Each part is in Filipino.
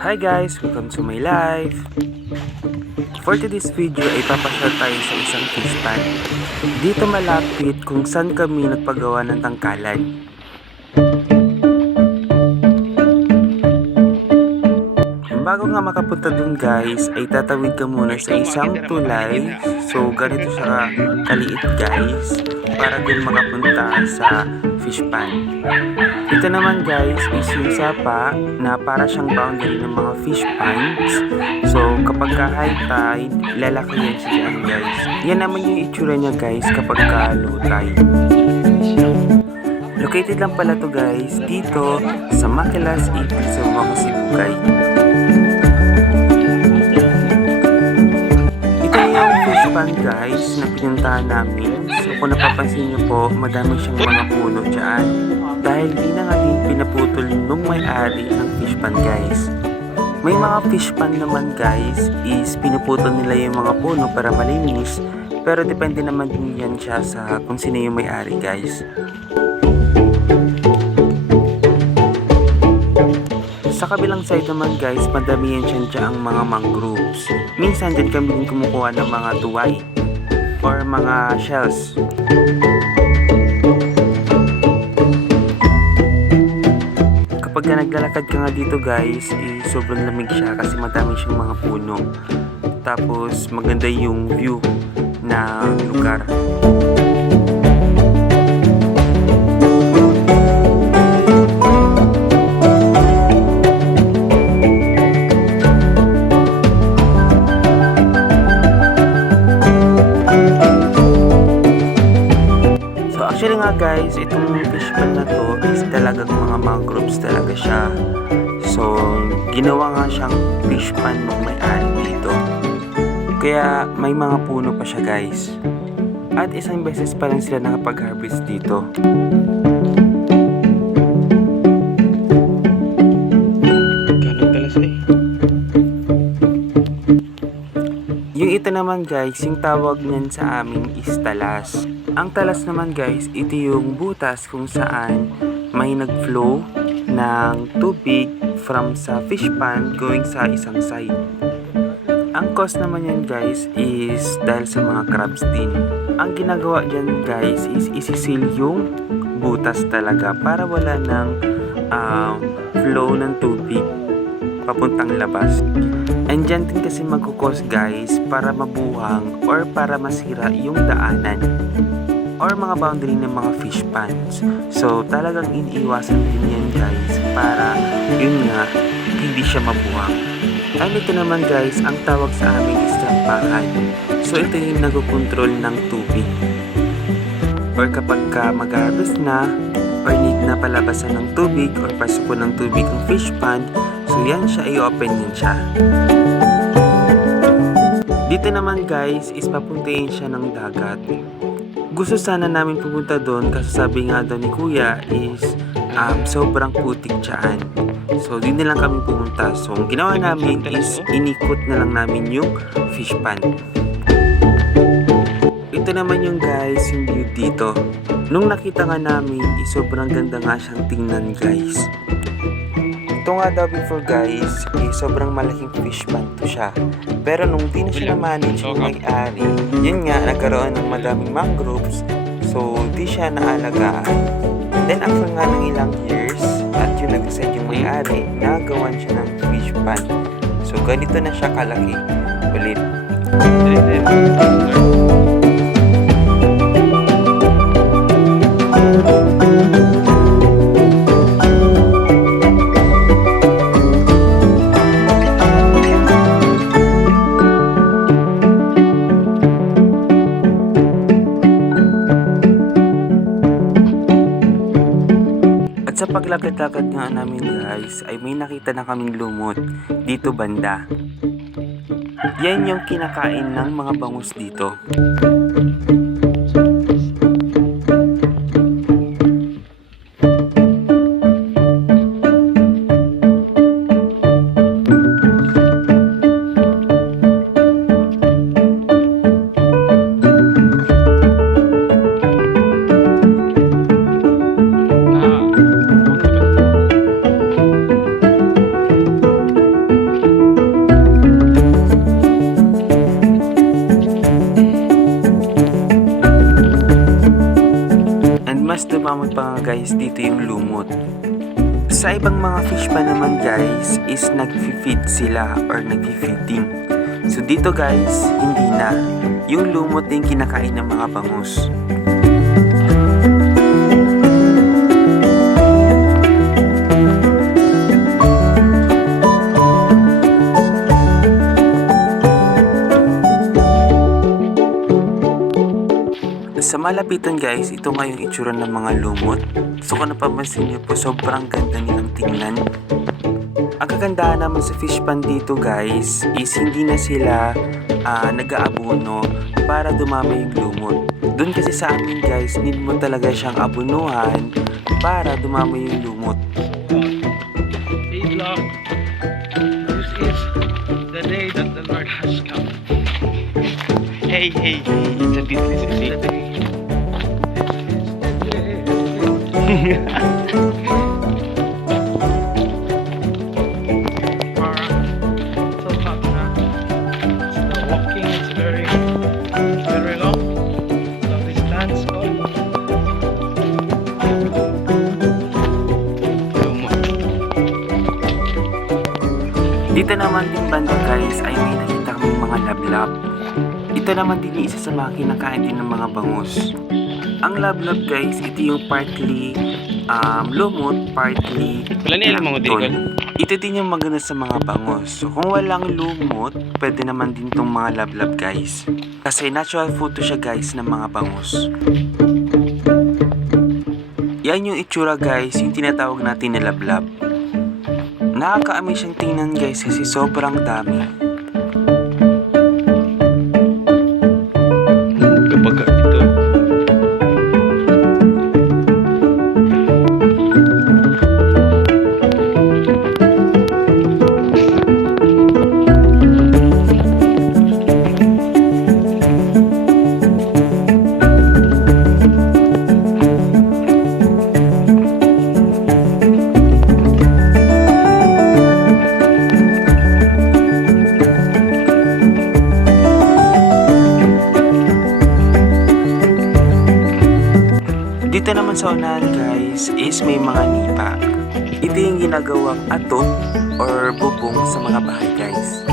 Hi guys! Welcome to my life! For today's video ay papasyal tayo sa isang fish pan. Dito malapit kung saan kami nagpagawa ng tangkalan. Bago nga makapunta dun guys, ay tatawid ka muna sa isang tulay. So ganito siya kaliit guys, para dun makapunta sa fish pan. Ito naman guys is yung sapa na para siyang boundary ng mga fish ponds. So kapag ka high tide, lalaki yan siya dyan guys. Yan naman yung itsura niya guys kapag ka low tide. Located lang pala to guys dito sa Makilas Ipil sa mga Sibugay. Ito pond guys na pinuntahan namin. So kung napapansin niyo po, madami siyang mga puno dyan. Dahil di na nga din pinaputol nung may-ari ng fish pond guys. May mga fish pond naman guys is pinuputol nila yung mga puno para malinis. Pero depende naman din yan siya sa kung sino yung may-ari guys. Sa kabilang side naman guys, madami yan siya ang mga mangroves. Minsan din kami din kumukuha ng mga tuway or mga shells. Kapag ka naglalakad ka nga dito guys, eh, sobrang lamig siya kasi madami siyang mga puno. Tapos maganda yung view ng lugar. Actually nga guys, itong fish pond na to is talagang mga mangroves talaga siya. So ginawa nga siyang fish pond nung may-ari dito. Kaya may mga puno pa siya guys. At isang beses pa lang sila nakapag-harvest dito. Yung ito naman guys, yung tawag niyan sa amin is talas. Ang talas naman guys, ito yung butas kung saan may nag-flow ng tubig from sa fish pond going sa isang side. Ang cause naman yan guys is dahil sa mga crabs din. Ang ginagawa dyan guys is isisil yung butas talaga para wala ng um, flow ng tubig papuntang labas. And dyan din kasi magkukos guys para mabuhang or para masira yung daanan or mga boundary ng mga fish ponds. So talagang iniiwasan din yan guys para yun nga hindi siya mabuhang. And ito naman guys, ang tawag sa amin is trampahan. So ito yung nagkocontrol ng tubig. Or kapag ka mag-harvest na, or need na palabasan ng tubig or pasuko ng tubig ang fish pond, so yan siya, i-open din siya. Dito naman guys, is papuntahin siya ng dagat. Gusto sana namin pupunta doon kasi sabi nga daw ni kuya is um, sobrang putik dyan. So, di na lang kami pumunta. So, ang ginawa namin is inikot na lang namin yung fish pond. Ito naman yung guys, yung view dito. Nung nakita nga namin, is sobrang ganda nga siyang tingnan guys. Ito nga daw before guys, eh, sobrang malaking fish pond to siya. Pero nung di na siya na-manage yung may-ari, yun nga, nagkaroon ng madaming mangroves. So, di siya naalagaan. Then after nga ng ilang years, at yung nag-decide yung may-ari, nagawan siya ng fish pond. So, ganito na siya kalaki ulit. At paglakad-lakad nga namin guys, ay may nakita na kaming lumot dito banda. Yan yung kinakain ng mga bangus dito. Guys dito yung lumot. Sa ibang mga fish pa naman guys is nag-feed sila or nag-feeding. So dito guys, hindi na. Yung lumot din kinakain ng mga bangus. Malapitan guys, ito nga yung itsura ng mga lumot. So kung napapansin niyo po, sobrang ganda nilang tingnan. Ang kagandahan naman sa fish pan dito guys, is hindi na sila ah, nag-aabono para dumami yung lumot. Doon kasi sa amin guys, need mo talaga siyang abunuhan para dumami yung lumot. This is the day that the Lord has come. Hey, hey, hey, it's a bit Dito naman din banda guys ay may nakita kami mga lablab. Ito naman din isa sa mga kinakain din ng mga bangus. Ang lablab guys, ito yung partly um, lumot, partly Wala niya alam mga plankton. Ito din yung maganda sa mga bangus. So kung walang lumot, pwede naman din tong mga lablab guys. Kasi natural food to siya guys ng mga bangus. Yan yung itsura guys, yung tinatawag natin na lablab. Nakaka-amaze siyang tingnan guys kasi sobrang dami. Naman sa unahan guys is may mga nipa. Ito yung ginagawang ato or bubong sa mga bahay guys.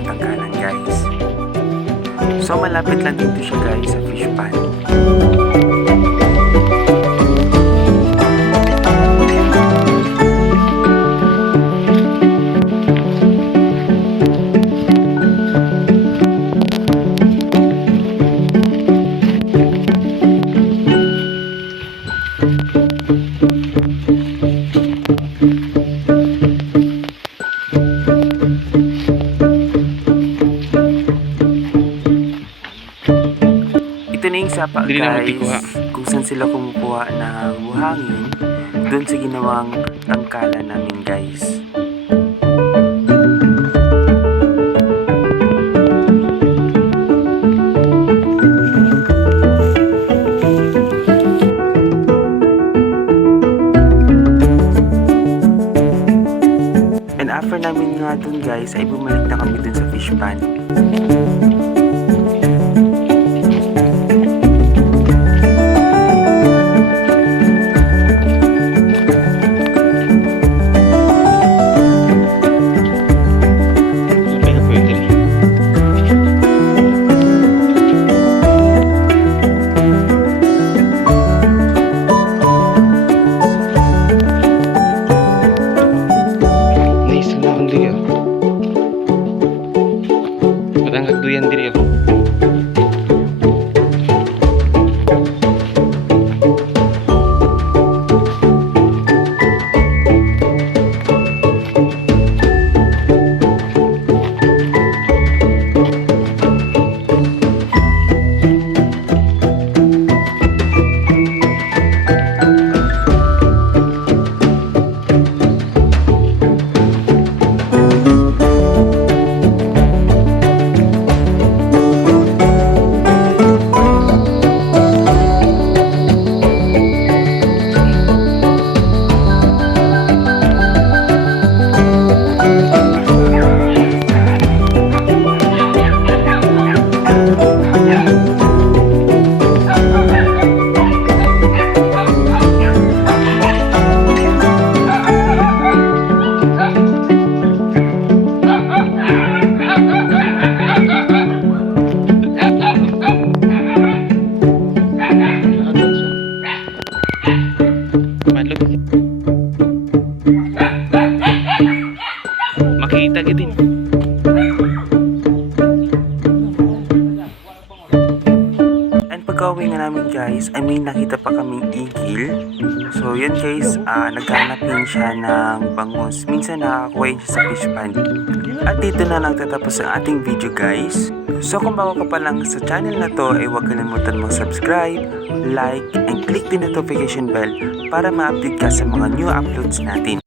Ng tangkalan guys. So malapit lang dito siya guys sa fish pan. Ito na Dili na guys kung saan sila kumukuha ng buhangin doon sa ginawang tangkalan namin guys. And after namin nga dun guys ay bumalik na kami dun sa fish pan. estoy en. Patangkag duyan may nakita pa kaming igil. So yun guys, ah naghanap siya ng bangus. Minsan nakakuha yun siya sa fish pond. At dito na nagtatapos ang ating video guys. So kung bago ka pa lang sa channel na to ay huwag kalimutan mag-subscribe, like, and click the notification bell para ma-update ka sa mga new uploads natin.